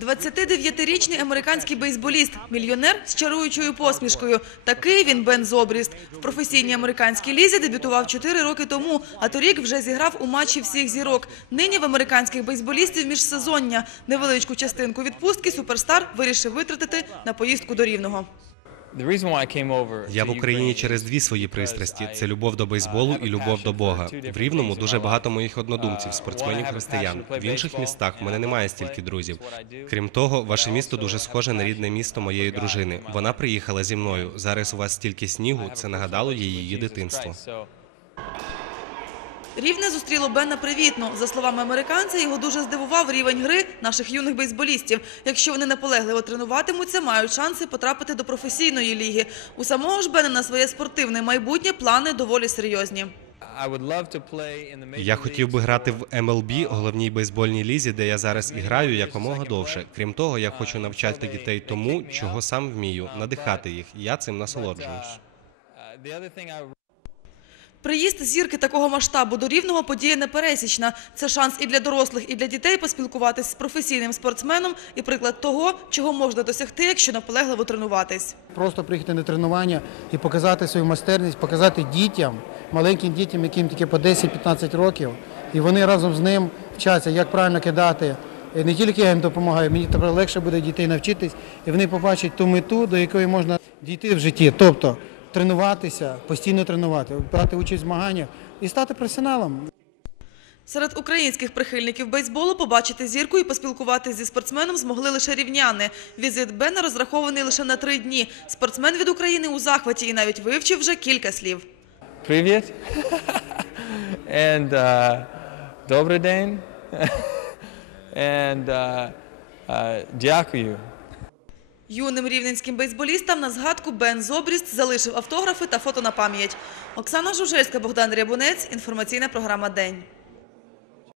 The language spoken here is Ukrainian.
29-річний американський бейсболіст, мільйонер з чаруючою посмішкою. Такий він Бен Зобріст. В професійній американській лізі дебютував 4 роки тому, а торік вже зіграв у матчі всіх зірок. Нині в американських бейсболістів міжсезоння. Невеличку частинку відпустки суперстар вирішив витратити на поїздку до Рівного. Я в Україні через дві свої пристрасті: це любов до бейсболу і любов до Бога. В Рівному дуже багато моїх однодумців, спортсменів християн. В інших містах в мене немає стільки друзів. Крім того, ваше місто дуже схоже на рідне місто моєї дружини. Вона приїхала зі мною. Зараз у вас стільки снігу. Це нагадало їй її дитинство. Рівне зустріло Бена привітно. За словами американця, його дуже здивував рівень гри наших юних бейсболістів. Якщо вони наполегливо тренуватимуться, мають шанси потрапити до професійної ліги. У самого ж Бена на своє спортивне майбутнє плани доволі серйозні. Я хотів би грати в MLB, головній бейсбольній лізі, де я зараз і граю якомога довше. Крім того, я хочу навчати дітей тому, чого сам вмію, надихати їх. Я цим насолоджуюсь. Приїзд зірки такого масштабу до рівного подія непересічна. Це шанс і для дорослих, і для дітей поспілкуватись з професійним спортсменом і приклад того, чого можна досягти, якщо наполегливо тренуватись. Просто приїхати на тренування і показати свою майстерність, показати дітям, маленьким дітям, яким тільки по 10-15 років, і вони разом з ним вчаться, як правильно кидати. Не тільки я їм допомагаю, мені тепер легше буде дітей навчитись, і вони побачать ту мету, до якої можна дійти в житті. Тобто тренуватися, постійно тренувати, брати участь в змаганнях і стати професіоналом. Серед українських прихильників бейсболу побачити зірку і поспілкуватись зі спортсменом змогли лише рівняни. Візит Бена розрахований лише на три дні. Спортсмен від України у захваті і навіть вивчив вже кілька слів. Привіт. And uh, добрий день. And uh, uh, дякую. Юним рівненським бейсболістам на згадку Бен Зобріст залишив автографи та фото на пам'ять. Оксана Жужельська, Богдан Рябунець. Інформаційна програма «День».